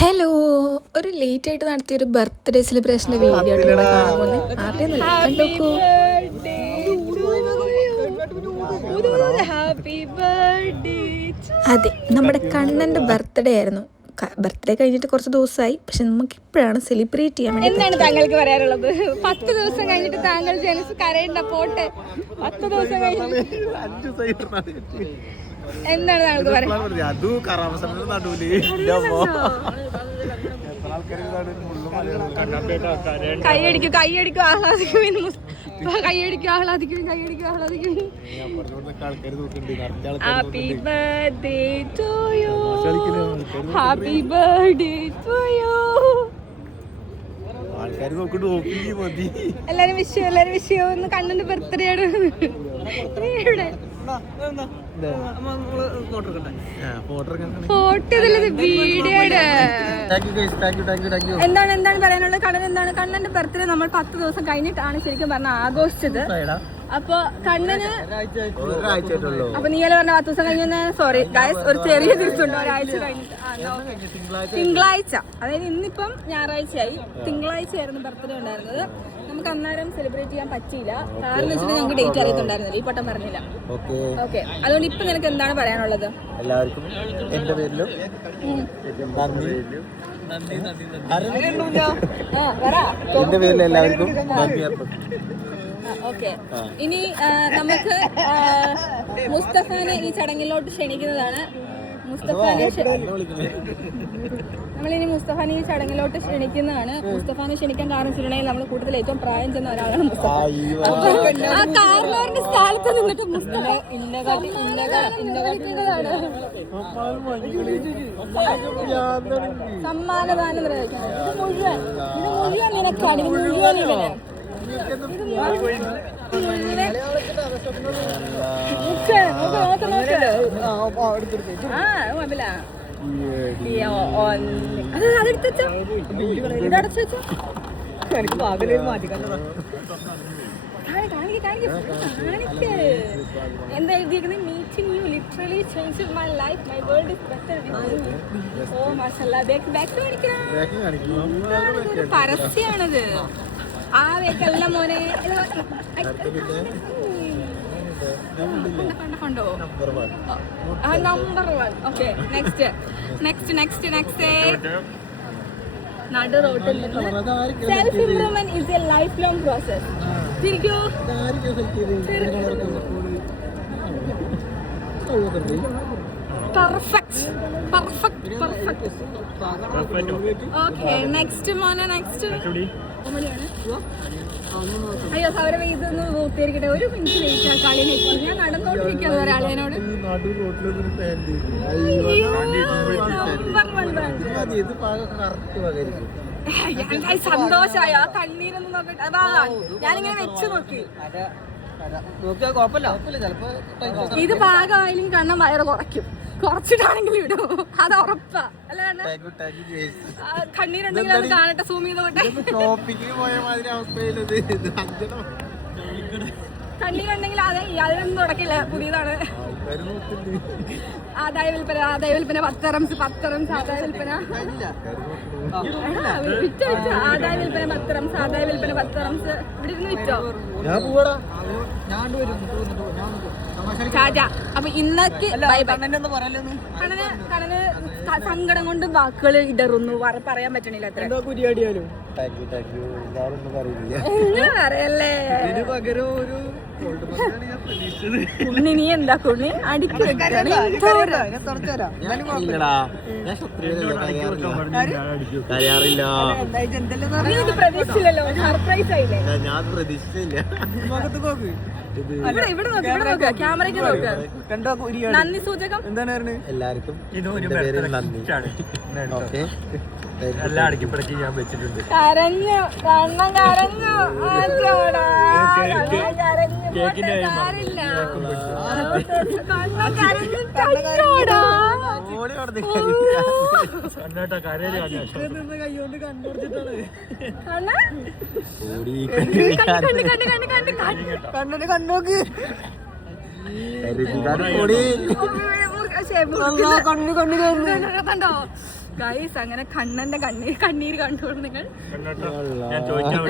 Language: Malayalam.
ഹലോ, ഒരു ലേറ്റ് ആയിട്ട് നടത്തിയ ഒരു ബർത്ത്ഡേ സെലിബ്രേഷന്റെ വീഡിയോ കണ്ടോക്കൂ. അതെ, നമ്മുടെ കണ്ണന്റെ ബർത്ത്ഡേ ആയിരുന്നു. ബർത്ത്ഡേ കഴിഞ്ഞിട്ട് കുറച്ച് ദിവസമായി, പക്ഷെ നമുക്ക് ഇപ്പോഴാണ് സെലിബ്രേറ്റ് ചെയ്യാൻ വേണ്ടി. എന്താണ് താങ്കൾക്ക് പറയാനുള്ളത്? 10 ദിവസം കഴിഞ്ഞിട്ട് താങ്കൾ ജനിച്ച് കരയേണ്ട പോട്ടെ. 10 ദിവസം കഴിഞ്ഞിട്ട് എന്താണ് താങ്കൾക്ക് പറയാനുള്ളത്? കൈയടിക്കും കൈയടിക്കും ആഹ്ലാദിക്കും, കൈയടിക്കും ആഹ്ലാദിക്കും, കൈയടിക്കും ആഹ്ലാദിക്കും. Happy birthday to you, happy birthday to you. എല്ലാരും വിഷു ഒന്ന് കണ്ണന്റെ ബർത്ത്ഡേ ആണ്. Photo video. എന്താണ് പറയാനുള്ളത്? കണ്ണന്റെ ബർത്ത്ഡേ നമ്മൾ 10 ദിവസം കഴിഞ്ഞിട്ടാണ് ശരിക്കും പറഞ്ഞാൽ ആഘോഷിച്ചത്. അപ്പൊ കണ്ണന് അപ്പൊ നീല പറഞ്ഞ 10 ദിവസം കഴിഞ്ഞ സോറി ഗൈസ്, ഒരു ചെറിയ ദിവസമുണ്ട്, ഒരാഴ്ച കഴിഞ്ഞിട്ട് തിങ്കളാഴ്ച, അതായത് ഇന്നിപ്പം ഞായറാഴ്ചയായി, തിങ്കളാഴ്ച ആയിരുന്നു ബർത്ത്ഡേ ഉണ്ടായിരുന്നത്. നമുക്ക് അന്നേരം സെലിബ്രേറ്റ് ചെയ്യാൻ പറ്റിയില്ല, കാരണം വെച്ചിട്ട് ഞങ്ങൾക്ക് ഡേറ്റ് അറിയത്തുണ്ടായിരുന്നില്ല, ഈ പട്ടം പറഞ്ഞില്ല. ഓക്കെ, അതുകൊണ്ട് ഇപ്പൊ നിനക്ക് എന്താണ് പറയാനുള്ളത്? എല്ലാവർക്കും എന്റെ പേരിലും എന്റെ പേരിൽ എല്ലാവർക്കും ഓക്കെ. ഇനി നമുക്ക് മുസ്തഫാനെ ഈ ചടങ്ങിലോട്ട് ക്ഷണിക്കുന്നതാണ്. നമ്മളിനി മുസ്തഫാനെ ഈ ചടങ്ങിലോട്ട് ക്ഷണിക്കുന്നതാണ്. മുസ്തഫാനെ ക്ഷണിക്കാൻ കാരണം വെച്ചിട്ടുണ്ടെങ്കിൽ നമ്മൾ കൂടുതൽ ഏറ്റവും പ്രായം ചെന്ന ഒരാളാണ് മുസ്തഫ. ആ കാരണവരുടെ സ്ഥലത്ത് നിന്നിട്ട് മുസ്തഫ സമ്മാനദാനം നിർവഹിക്കുന്നത്. ഇത് മുഴുവൻ നിനക്കാണ്, ഇത് മുഴുവൻ ഇവന്. എന്താ എഴുതിയിരിക്കുന്നത്? Meeting you literally changed my life, my world is better with you. Oh മാഷല്ലാ, ബാക്ക് കാണിക്കണം. പരസ്യാണത്. ആ വേക്കെല്ലാം മോനെ കണ്ടോ? നമ്പർ 1. ഓക്കെ, നെക്സ്റ്റ് നടു റോട്ടിൽ നിന്ന് self improvement is a lifelong process. തിരിക്കൂ. പെർഫെക്റ്റ്. ഓക്കെ, നെക്സ്റ്റ് മോനെ, നെക്സ്റ്റ്. അയ്യോ സൗരവ്, ഇതൊന്ന് പൂർത്തീകരിക്കട്ടെ. ഒരു മിനിറ്റ് വെയിറ്റ്. കളിയിൽ എത്തി, ഞാൻ നടന്നോണ്ടിരിക്കാതെ ഒരാളേനോട്. സന്തോഷായ ആ കണ്ണീരൊന്നും നോക്കട്ടെ. അതാ ഞാനിങ്ങനെ വെച്ച് നോക്കി. ഇത് പാകമായാലും കണ്ണം വയറ് കുറയ്ക്കും, കുറച്ചിട്ടാണെങ്കിലും ഇടും, അത് ഉറപ്പാ. അല്ല കണ്ണീരുണ്ടെങ്കിൽ അത് കാണട്ടെ, സൂം ചെയ്തോട്ടെ. കണ്ണീരുണ്ടെങ്കിൽ അതെ, അതിനൊന്നും തുടക്കില്ല, പുതിയതാണ്. ആദായ വിൽപ്പന 10 റംസ്, ആദായ വിൽപ്പന വിറ്റോ. ആദായ വിൽപ്പന 10 റംസ്, ആദായ വിൽപ്പന 10 റംസ്. ഇവിടെ ഇരുന്ന് വിറ്റോ. അപ്പൊ ഇന്നൊക്കെ കണ്ണന് സങ്കടം കൊണ്ട് വാക്കുകൾ ഇടറുന്നു, പറയാൻ പറ്റണില്ല. പറയല്ലേ കുണ്ണി, നീ എന്താ കുണ്ണി പ്രതീക്ഷിച്ചില്ലല്ലോ, സർപ്രൈസ് ആയില്ലേ? ഞാൻ പ്രതീക്ഷിച്ചില്ല. ഇവിടെ നോക്ക്, ക്യാമറയ്ക്ക് നോക്ക്. നന്ദി സൂചകം എന്താണ്? എല്ലാവർക്കും നന്ദി. ഓക്കെ, കരഞ്ഞു, കണ്ണം കരഞ്ഞു. കണ്ണന് കണ്ണോക്ക് കണ്ടോ? ഗൈസ് അങ്ങനെ കണ്ണന്റെ കണ്ണീര് കണ്ടോളൂ നിങ്ങൾ. ഞാൻ ചോദിക്കാൻ